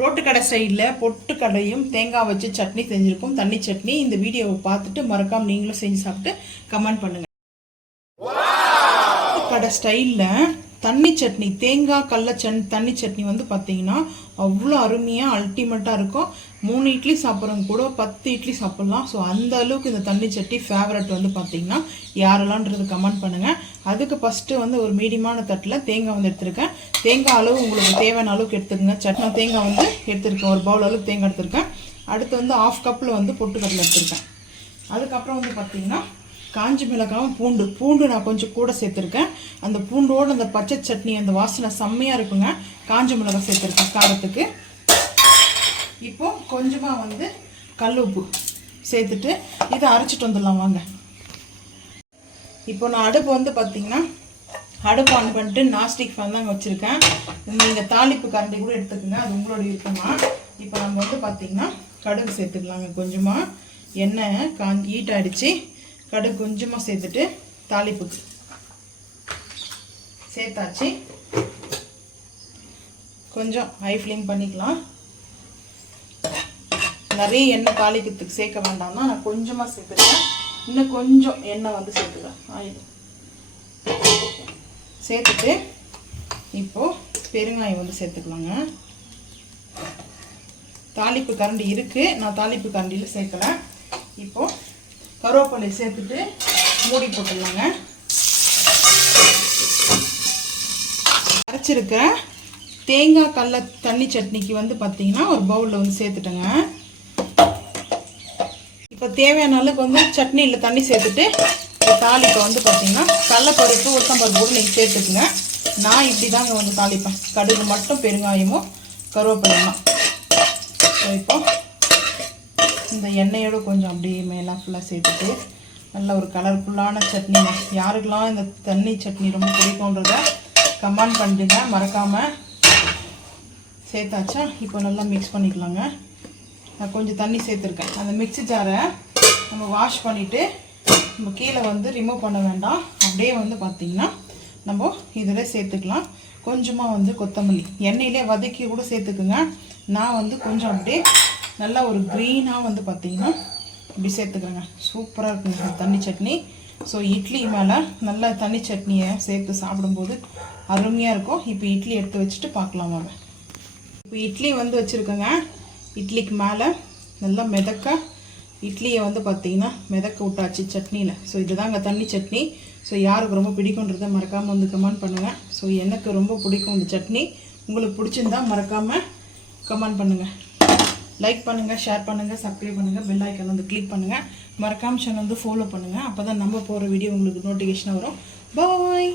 ரோட்டுக்கடை ஸ்டைலில் பொட்டுக்கடையும் தேங்காய் வச்சு சட்னி செஞ்சுருக்கோம், தண்ணி சட்னி. இந்த வீடியோவை பார்த்துட்டு மறக்காம நீங்களும் செஞ்சு சாப்பிட்டு கமெண்ட் பண்ணுங்க. கடை ஸ்டைலில் தண்ணி சட்னி, தேங்காய் கடலை தண்ணி சட்னி வந்து பார்த்தீங்கன்னா அவ்வளோ அருமையாக அல்டிமேட்டாக இருக்கும். 3 இட்லி சாப்பிட்றவங்க கூட 10 இட்லி சாப்பிட்லாம். ஸோ அந்த அளவுக்கு இந்த தண்ணி சட்னி ஃபேவரட் வந்து பார்த்தீங்கன்னா யாரெல்லாம்ன்றது கமெண்ட் பண்ணுங்கள். அதுக்கு ஃபஸ்ட்டு வந்து ஒரு மீடியமான தட்டில் தேங்காய் வந்து எடுத்துருக்கேன். தேங்காய் அளவு உங்களுக்கு தேவையான அளவுக்கு எடுத்துக்கோங்க. சட்னி தேங்காய் வந்து எடுத்துருக்கேன், ஒரு பவுல் அளவுக்கு தேங்காய் எடுத்துருக்கேன். அடுத்து வந்து 1/2 கப்பில் வந்து பொட்டுக்கடலை எடுத்துருக்கேன். அதுக்கப்புறம் வந்து பார்த்தீங்கன்னா காஞ்சி மிளகாவும் பூண்டு நான் கொஞ்சம் கூட சேர்த்துருக்கேன். அந்த பூண்டோடு அந்த பச்சை சட்னி அந்த வாசனை செம்மையாக இருக்குங்க. காஞ்ச மிளகாய் சேர்த்துருக்கேன் காரத்துக்கு. இப்போது கொஞ்சமாக வந்து கல் உப்பு சேர்த்துட்டு இதை அரைச்சிட்டு வந்துடலாம் வாங்க. இப்போ நான் அடுப்பு வந்து பார்த்திங்கன்னா அடுப்பு ஆன் பண்ணிட்டு நாஸ்டிக் ஃபேன் தான் வச்சுருக்கேன். நீங்கள் தாளிப்பு கரண்டி கூட எடுத்துக்கோங்க, அது உங்களோட இருக்குமா. இப்போ நம்ம வந்து பார்த்திங்கன்னா கடுகு சேர்த்துக்கலாங்க. கொஞ்சமாக எண்ணெய் ஹீட் ஆகிடுச்சு. கடுகு கொஞ்சமாக சேர்த்துட்டு தாளிப்புக்கு சேர்த்தாச்சு. கொஞ்சம் ஹை ஃப்ளேம் பண்ணிக்கலாம். நிறைய எண்ணெய் தாளிக்கிறதுக்கு சேர்க்க வேண்டாம்னா நான் கொஞ்சமாக சேர்த்துருக்கேன். இன்னும் கொஞ்சம் எண்ணெய் வந்து சேர்த்துக்கிறேன். ஆயில் சேர்த்துட்டு இப்போது பெருங்காயம் வந்து சேர்த்துக்கலாங்க. தாளிப்பு கரண்டி இருக்குது, நான் தாளிப்பு கரண்டியில் சேர்க்கலை. இப்போது கருவேப்பிலை சேர்த்துட்டு மூடி போட்டுடலாங்க. அரைச்சிருக்க தேங்காய் கடலை தண்ணி சட்னிக்கு வந்து பார்த்தீங்கன்னா ஒரு பவுலில் வந்து சேர்த்துட்டேங்க. இப்போ தேவையான அளவுக்கு வந்து சட்னியில் தண்ணி சேர்த்துட்டு தாளிப்பை வந்து பார்த்தீங்கன்னா கடலைப்பருப்பு உளுத்தம்பருப்பு கூட நீங்கள் சேர்த்துக்குங்க. நான் இப்படி தாங்க வந்து தாளிப்பேன். கடுகு மட்டும் பெருங்காயமும் கருவேப்பிலையும். ஸோ இப்போ இந்த எண்ணெயோடு கொஞ்சம் அப்படியே மேலே ஃபுல்லாக சேர்த்துட்டு நல்ல ஒரு கலர்ஃபுல்லான சட்னி. யாருக்கெல்லாம் இந்த தண்ணி சட்னி ரொம்ப பிடிக்கும்ன்றத கமெண்ட் பண்ணிடுங்க மறக்காமல். சேர்த்தாச்சா? இப்போ நல்லா மிக்ஸ் பண்ணிக்கலாங்க. நான் கொஞ்சம் தண்ணி சேர்த்துருக்கேன். அந்த மிக்ஸி ஜாரை நம்ம வாஷ் பண்ணிவிட்டு நம்ம கீழே வந்து ரிமூவ் பண்ண வேண்டாம். அப்படியே வந்து பார்த்திங்கன்னா நம்ம இதில் சேர்த்துக்கலாம். கொஞ்சமாக வந்து கொத்தமல்லி எண்ணெயிலே வதக்கி கூட சேர்த்துக்குங்க. நான் வந்து கொஞ்சம் அப்படியே நல்லா ஒரு க்ரீனாக வந்து பார்த்திங்கன்னா இப்படி சேர்த்துக்கிறேங்க. சூப்பராக இருக்குங்க தண்ணி சட்னி. ஸோ இட்லி மேலே நல்லா தண்ணி சட்னியை சேர்த்து சாப்பிடும்போது அருமையாக இருக்கும். இப்போ இட்லி எடுத்து வச்சுட்டு பார்க்கலாம் வாங்க. இப்போ இட்லி வந்து வச்சுருக்கேங்க. இட்லிக்கு மேலே நல்லா மிதக்க இட்லியை வந்து பார்த்திங்கன்னா மிதக்க விட்டாச்சு சட்னியில். ஸோ இதுதாங்க தண்ணி சட்னி. ஸோ யாருக்கு ரொம்ப பிடிக்குன்றதை மறக்காமல் வந்து கமெண்ட் பண்ணுங்கள். ஸோ எனக்கு ரொம்ப பிடிக்கும் இந்த சட்னி. உங்களுக்கு பிடிச்சிருந்தா மறக்காமல் கமெண்ட் பண்ணுங்கள். லைக் பண்ணுங்கள், ஷேர் பண்ணுங்கள், சப்ஸ்கிரைப் பண்ணுங்கள், பெல் ஐக்கான் வந்து கிளிக் பண்ணுங்கள். மறக்காம சேனல் வந்து ஃபாலோ பண்ணுங்கள். அப்போ தான் நம்ம போகிற வீடியோ உங்களுக்கு நோட்டிஃபிகேஷன் வரும். பாய்.